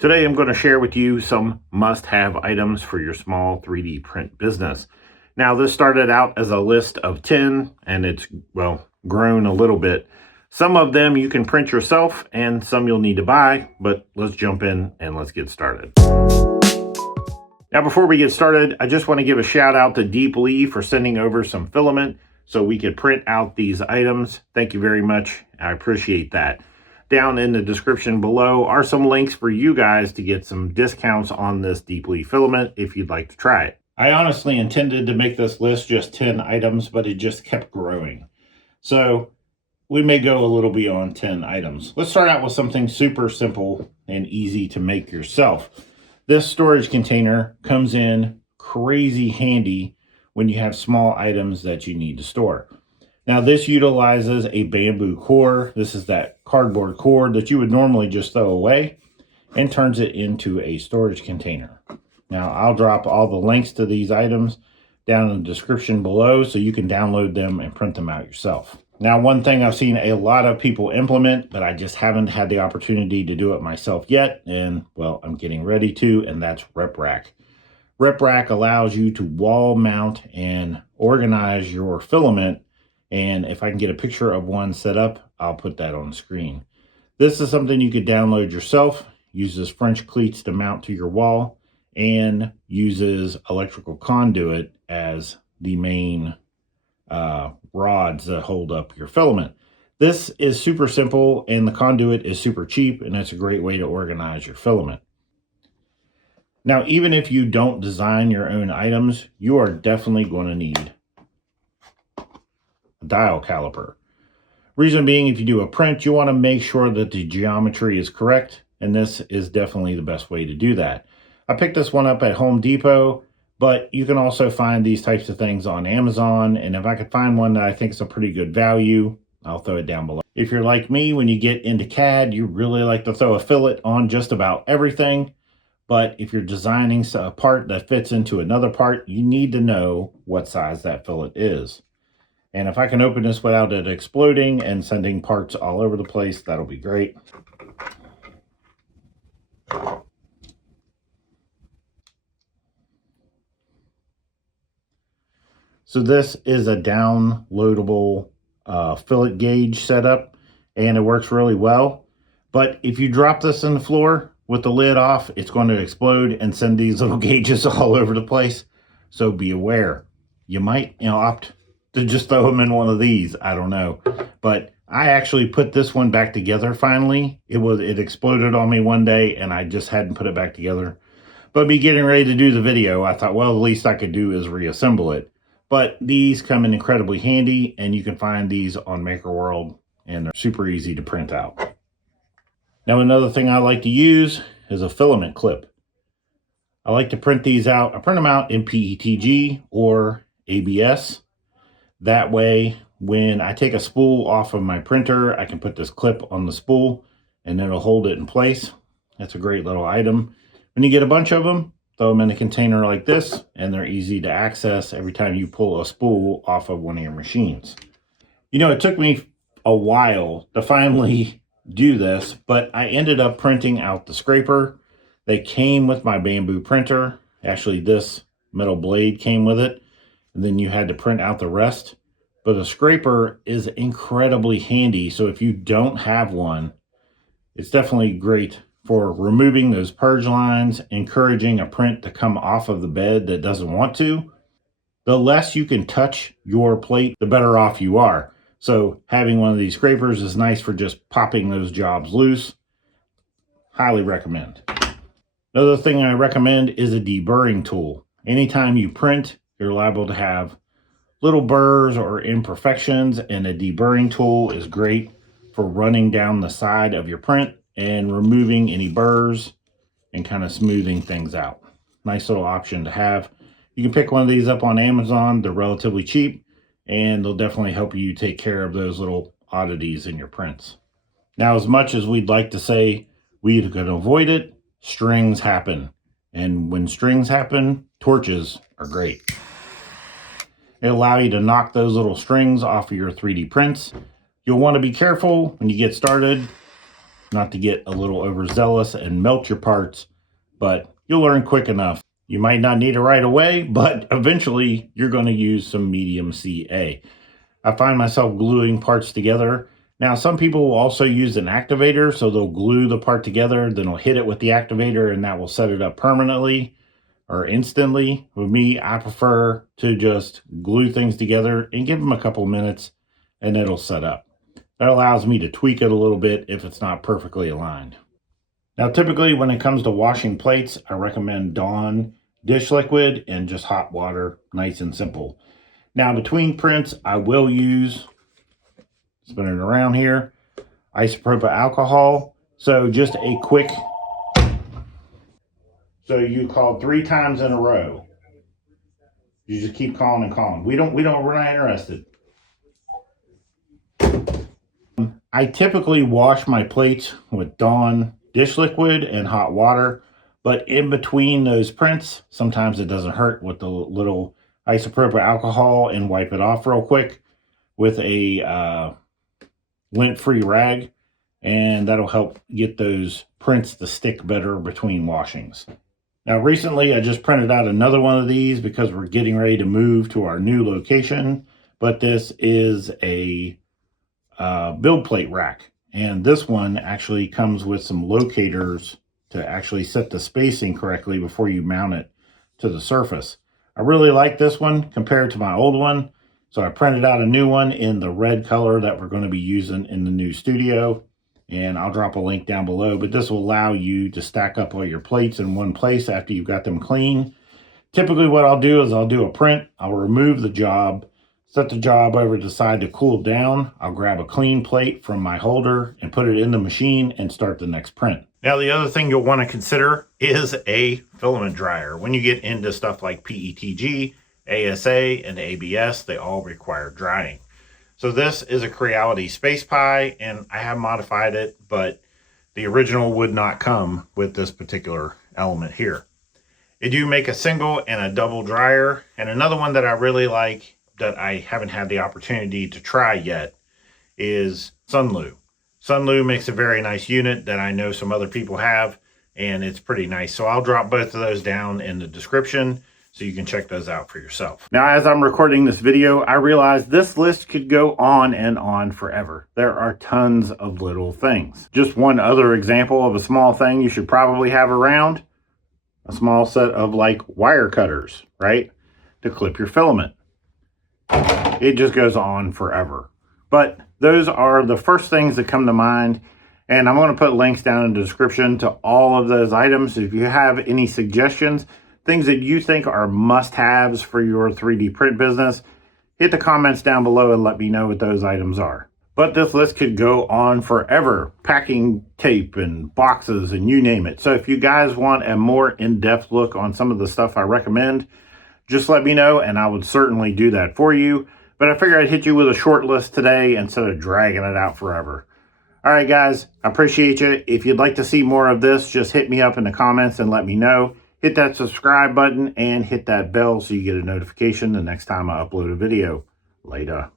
Today I'm going to share with you some must-have items for your small 3D print business. Now this started out as a list of 10 and it's, well, grown a little bit. Some of them you can print yourself and some you'll need to buy, but let's jump in and let's get started. Now before we get started, I just want to give a shout out to Deep Lee for sending over some filament so we could print out these items. Thank you very much. I appreciate that. Down in the description below are some links for you guys to get some discounts on this Deeply filament if you'd like to try it. I honestly intended to make this list just 10 items, but it just kept growing. So we may go a little beyond 10 items. Let's start out with something super simple and easy to make yourself. This storage container comes in crazy handy when you have small items that you need to store. Now this utilizes a bamboo core. This is that cardboard core that you would normally just throw away and turns it into a storage container. Now I'll drop all the links to these items down in the description below so you can download them and print them out yourself. Now one thing I've seen a lot of people implement, but I just haven't had the opportunity to do it myself yet, and well, I'm getting ready to, and that's RepRack. RepRack allows you to wall mount and organize your filament. And if I can get a picture of one set up, I'll put that on the screen. This is something you could download yourself, uses French cleats to mount to your wall, and uses electrical conduit as the main rods that hold up your filament. This is super simple, and the conduit is super cheap, and it's a great way to organize your filament. Now, even if you don't design your own items, you are definitely going to need dial caliper. Reason being, if you do a print, you want to make sure that the geometry is correct, and this is definitely the best way to do that. I picked this one up at Home Depot, but you can also find these types of things on Amazon, and if I could find one that I think is a pretty good value, I'll throw it down below. If you're like me, when you get into CAD, you really like to throw a fillet on just about everything, but if you're designing a part that fits into another part, you need to know what size that fillet is. And if I can open this without it exploding and sending parts all over the place, that'll be great. So this is a downloadable fillet gauge setup, and it works really well. But if you drop this on the floor with the lid off, it's going to explode and send these little gauges all over the place. So be aware. You might, opt to just throw them in one of these. I don't know. But I actually put this one back together finally. It exploded on me one day and I just hadn't put it back together. But me getting ready to do the video, I thought, well, the least I could do is reassemble it. But these come in incredibly handy, and you can find these on Maker World, and they're super easy to print out. Now another thing I like to use is a filament clip. I like to print these out. I print them out in PETG or ABS. That way, when I take a spool off of my printer, I can put this clip on the spool and it'll hold it in place. That's a great little item. When you get a bunch of them, throw them in a container like this, and they're easy to access every time you pull a spool off of one of your machines. It took me a while to finally do this, but I ended up printing out the scraper. They came with my Bambu printer. Actually, this metal blade came with it. And then you had to print out the rest. But a scraper is incredibly handy. So if you don't have one, it's definitely great for removing those purge lines, encouraging a print to come off of the bed that doesn't want to. The less you can touch your plate, the better off you are. So having one of these scrapers is nice for just popping those jobs loose. Highly recommend. Another thing I recommend is a deburring tool. Anytime you print, you're liable to have little burrs or imperfections, and a deburring tool is great for running down the side of your print and removing any burrs and kind of smoothing things out. Nice little option to have. You can pick one of these up on Amazon. They're relatively cheap, and they'll definitely help you take care of those little oddities in your prints. Now, as much as we'd like to say we can avoid it, strings happen. And when strings happen, torches are great. It'll allow you to knock those little strings off of your 3D prints. You'll want to be careful when you get started not to get a little overzealous and melt your parts, but you'll learn quick enough. You might not need it right away, but eventually you're going to use some medium CA. I find myself gluing parts together. Now, some people will also use an activator, so they'll glue the part together, then they'll hit it with the activator, and that will set it up permanently or instantly. With me, I prefer to just glue things together and give them a couple minutes, and it'll set up. That allows me to tweak it a little bit if it's not perfectly aligned. Now, typically when it comes to washing plates, I recommend Dawn dish liquid and just hot water, nice and simple. Now, between prints, I will use, spin it around here, isopropyl alcohol. So just a quick, so you call 3 times in a row. You just keep calling and calling. We're not interested. I typically wash my plates with Dawn dish liquid and hot water, but in between those prints, sometimes it doesn't hurt with the little isopropyl alcohol and wipe it off real quick with a lint-free rag, and that'll help get those prints to stick better between washings. Now, recently I just printed out another one of these because we're getting ready to move to our new location, but this is a build plate rack, and this one actually comes with some locators to actually set the spacing correctly before you mount it to the surface. I really like this one compared to my old one, so I printed out a new one in the red color that we're going to be using in the new studio, and I'll drop a link down below. But this will allow you to stack up all your plates in one place after you've got them clean. Typically what I'll do is I'll do a print, I'll remove the job, set the job over to the side to cool down. I'll grab a clean plate from my holder and put it in the machine and start the next print. Now, the other thing you'll want to consider is a filament dryer. When you get into stuff like PETG, ASA, and ABS, they all require drying. So this is a Creality Space Pie, and I have modified it, but the original would not come with this particular element here. They do make a single and a double dryer, and another one that I really like that I haven't had the opportunity to try yet is Sunlu. Sunlu makes a very nice unit that I know some other people have, and it's pretty nice. So I'll drop both of those down in the description so you can check those out for yourself. Now, as I'm recording this video, I realize this list could go on and on forever. There are tons of little things. Just one other example of a small thing you should probably have around, a small set of like wire cutters, right? To clip your filament. It just goes on forever. But those are the first things that come to mind, and I'm going to put links down in the description to all of those items. If you have any suggestions, things that you think are must-haves for your 3D print business, hit the comments down below and let me know what those items are. But this list could go on forever. Packing tape and boxes and you name it. So if you guys want a more in-depth look on some of the stuff I recommend, just let me know and I would certainly do that for you. But I figured I'd hit you with a short list today instead of dragging it out forever. All right, guys, I appreciate you. If you'd like to see more of this, just hit me up in the comments and let me know. Hit that subscribe button and hit that bell so you get a notification the next time I upload a video. Later.